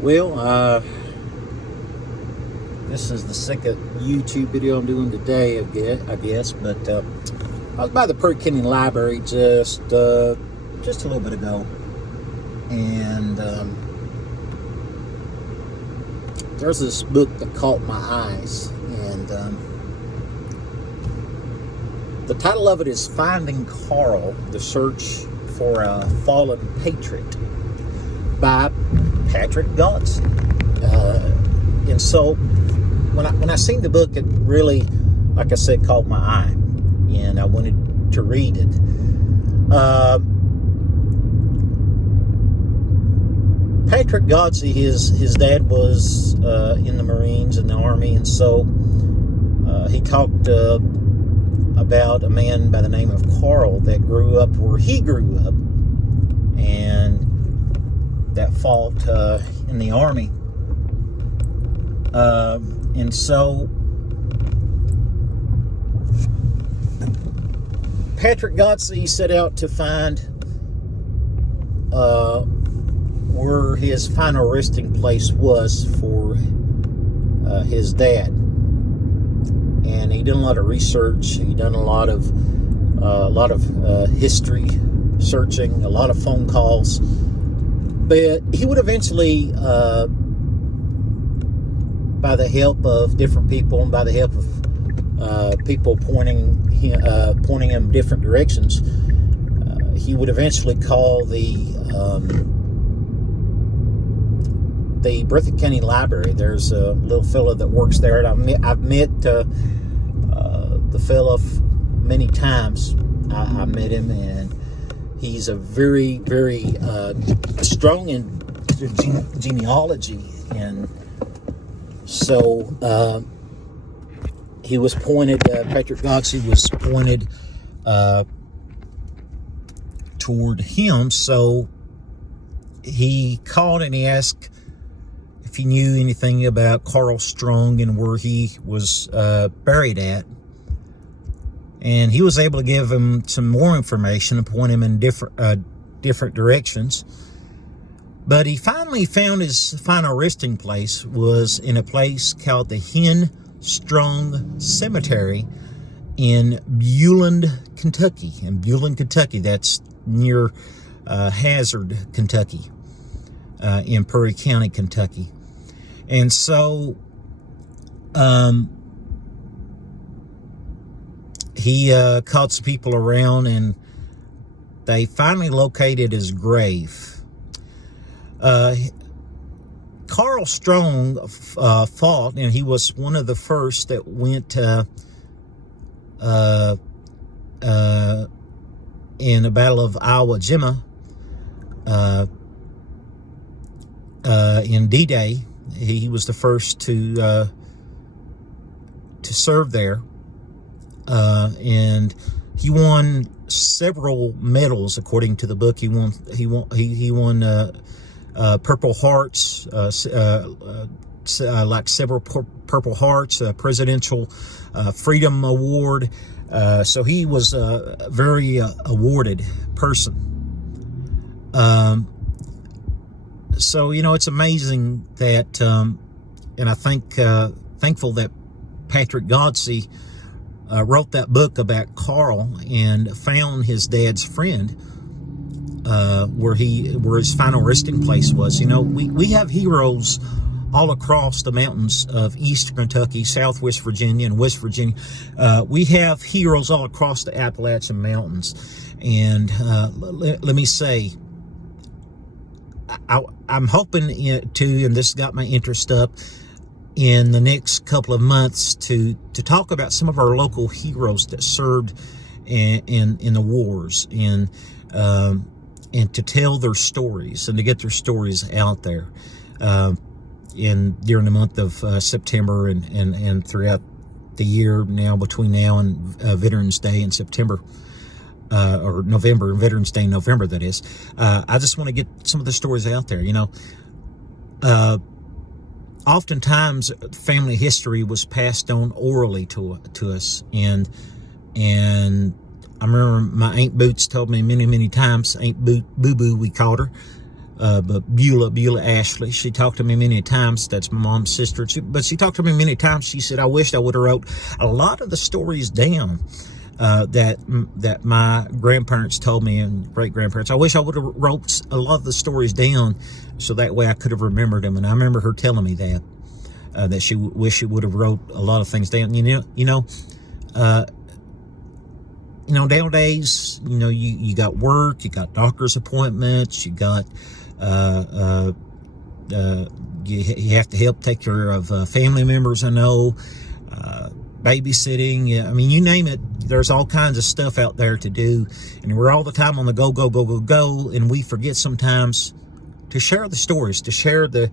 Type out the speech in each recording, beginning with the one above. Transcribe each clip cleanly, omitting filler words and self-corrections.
Well, this is the second YouTube video I'm doing today, I guess. But I was by the Patrick Godsey Library just a little bit ago, and there's this book that caught my eyes, and the title of it is "Finding Carl: The Search for a Fallen Patriot" by Patrick Godsey. And so when I seen the book, it really, like I said, caught my eye, and I wanted to read it. Patrick Godsey, his dad was in the Marines, in the Army, and so he talked about a man by the name of Carl that grew up where he grew up, and that fought in the Army. And so Patrick Godsey set out to find where his final resting place was for his dad. And he did a lot of research. He done a lot of history searching, a lot of phone calls. But he would eventually, by the help of different people and by the help of people pointing him different directions, he would eventually call the Patrick County Library. There's a little fellow that works there, and I've met the fellow many times. I met him, and he's a very, very strong in genealogy, and so he was pointed. Patrick Godsey was pointed toward him. So he called and he asked if he knew anything about Carl Strong and where he was buried at. And he was able to give him some more information and point him in different directions. But he finally found his final resting place was in a place called the Hen Strong Cemetery in Beuland, Kentucky. In Beuland, Kentucky, that's near Hazard, Kentucky, in Perry County, Kentucky. And so he called some people around, and they finally located his grave. Carl Strong fought, and he was one of the first that went in the Battle of Iwo Jima in D-Day. He was the first to serve there, and he won several medals according to the book. He won Purple Hearts, like several Purple Hearts, Presidential Freedom Award. So he was a very awarded person. So, it's amazing that, and I think thankful that Patrick Godsey wrote that book about Carl and found his dad's friend, where his final resting place was. We have heroes all across the mountains of Eastern Kentucky, Southwest Virginia, and West Virginia. We have heroes all across the Appalachian Mountains. And let me say, I'm hoping to, and this got my interest up, in the next couple of months to talk about some of our local heroes that served in the wars, and to tell their stories and to get their stories out there during the month of September and throughout the year now, between now and Veterans Day in September, or November, Veterans Day in November, that is. I just want to get some of the stories out there. Oftentimes family history was passed on orally to us, and I remember my Aunt Boots told me many times, Aunt Boo Boo we called her, but Beulah Ashley. She talked to me many times. That's my mom's sister. But she talked to me many times. She said, I wished I would have wrote a lot of the stories down that my grandparents told me, and great-grandparents. I wish I would have wrote a lot of the stories down so that way I could have remembered them. And I remember her telling me that she wished she would have wrote a lot of things down. Nowadays, you got work, you got doctor's appointments, you got you have to help take care of family members. I know, babysitting. I mean, you name it. There's all kinds of stuff out there to do, and we're all the time on the go, and we forget sometimes to share the stories, to share the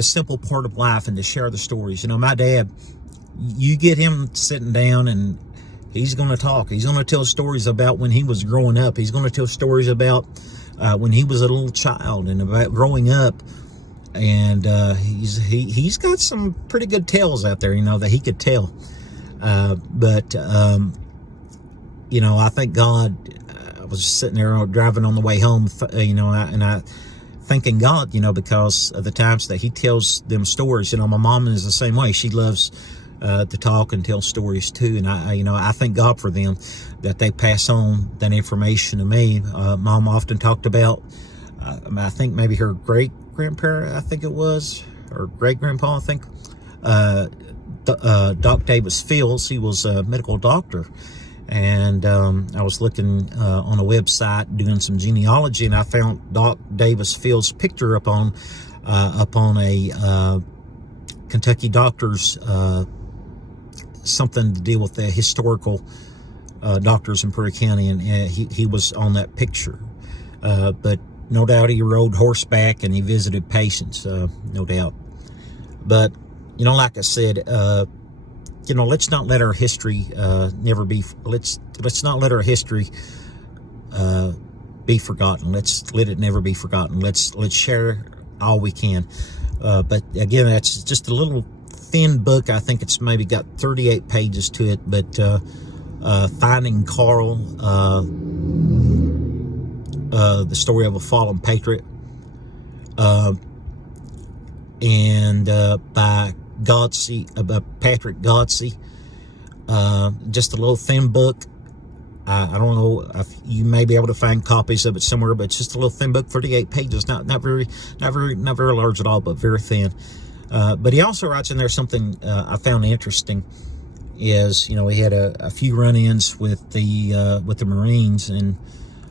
simple part of life, and to share the stories. My dad, you get him sitting down and he's going to talk. He's going to tell stories about when he was growing up. He's going to tell stories about when he was a little child and about growing up. And he's got some pretty good tales out there, that he could tell. I thank God. I was sitting there driving on the way home, and I thanking God, because of the times that he tells them stories. My mom is the same way. She loves to talk and tell stories too, and I thank God for them, that they pass on that information to me. Mom often talked about, I think maybe her great grandparent, I think it was, or great grandpa, I think, Doc Davis Fields. He was a medical doctor, and I was looking on a website doing some genealogy, and I found Doc Davis Fields' picture up on a Kentucky doctor's something to deal with the historical doctors in Prairie County, and he was on that picture. But no doubt he rode horseback and he visited patients, no doubt. But like I said, let's not let our history let's not let our history be forgotten. Let's let it never be forgotten. Let's share all we can. But again, that's just a little thin book. I think it's maybe got 38 pages to it. But Finding Carl, the story of a fallen patriot, and by Patrick Godsey. Just a little thin book. I don't know if you may be able to find copies of it somewhere, but it's just a little thin book, 38 pages, not very large at all, but very thin. But he also writes in there something I found interesting. Is he had a few run-ins with the Marines, and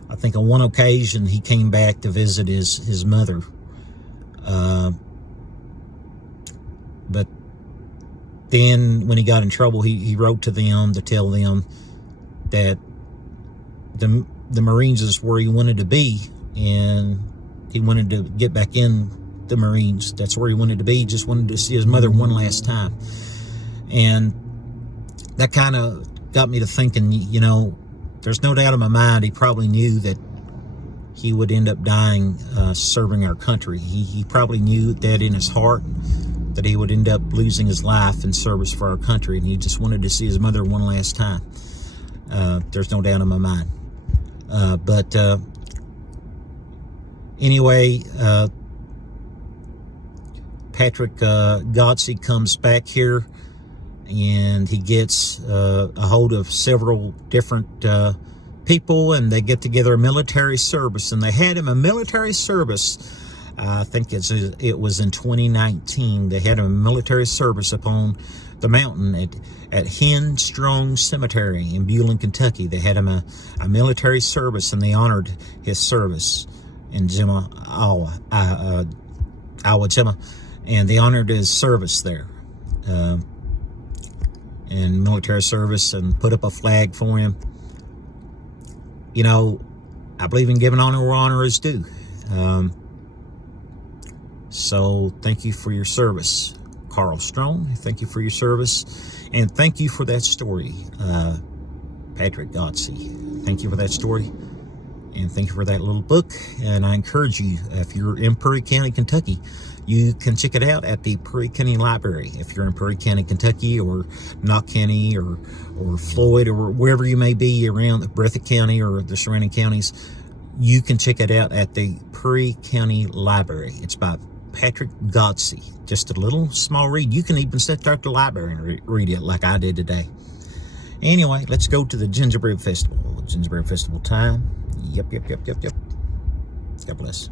I think on one occasion he came back to visit his mother. But then when he got in trouble, he wrote to them to tell them that the Marines is where he wanted to be, and he wanted to get back in the Marines. That's where he wanted to be. He just wanted to see his mother one last time. And that kind of got me to thinking, there's no doubt in my mind he probably knew that he would end up dying serving our country. He probably knew that in his heart, that he would end up losing his life in service for our country, and he just wanted to see his mother one last time. There's no doubt in my mind. But anyway, Patrick Godsey comes back here, and he gets a hold of several different people, and they get together a military service, and they had him a military service. I think it was in 2019. They had a military service upon the mountain at Henstrong Cemetery in Beulah, Kentucky. They had him a military service, and they honored his service in Iowa, and they honored his service there in military service, and put up a flag for him. I believe in giving honor where honor is due. So thank you for your service, Carl Strong. Thank you for your service, and thank you for that story, Patrick Godsey. Thank you for that story, and thank you for that little book. And I encourage you, if you're in Prairie County, Kentucky, you can check it out at the Prairie County Library. If you're in Prairie County, Kentucky, or Knox County, or Floyd, or wherever you may be around Breathitt County or the surrounding counties, you can check it out at the Prairie County Library. It's by Patrick Godsey. Just a little small read. You can even sit there at the library and read it like I did today. Anyway, let's go to the Gingerbread Festival. Gingerbread Festival time. Yep. God bless.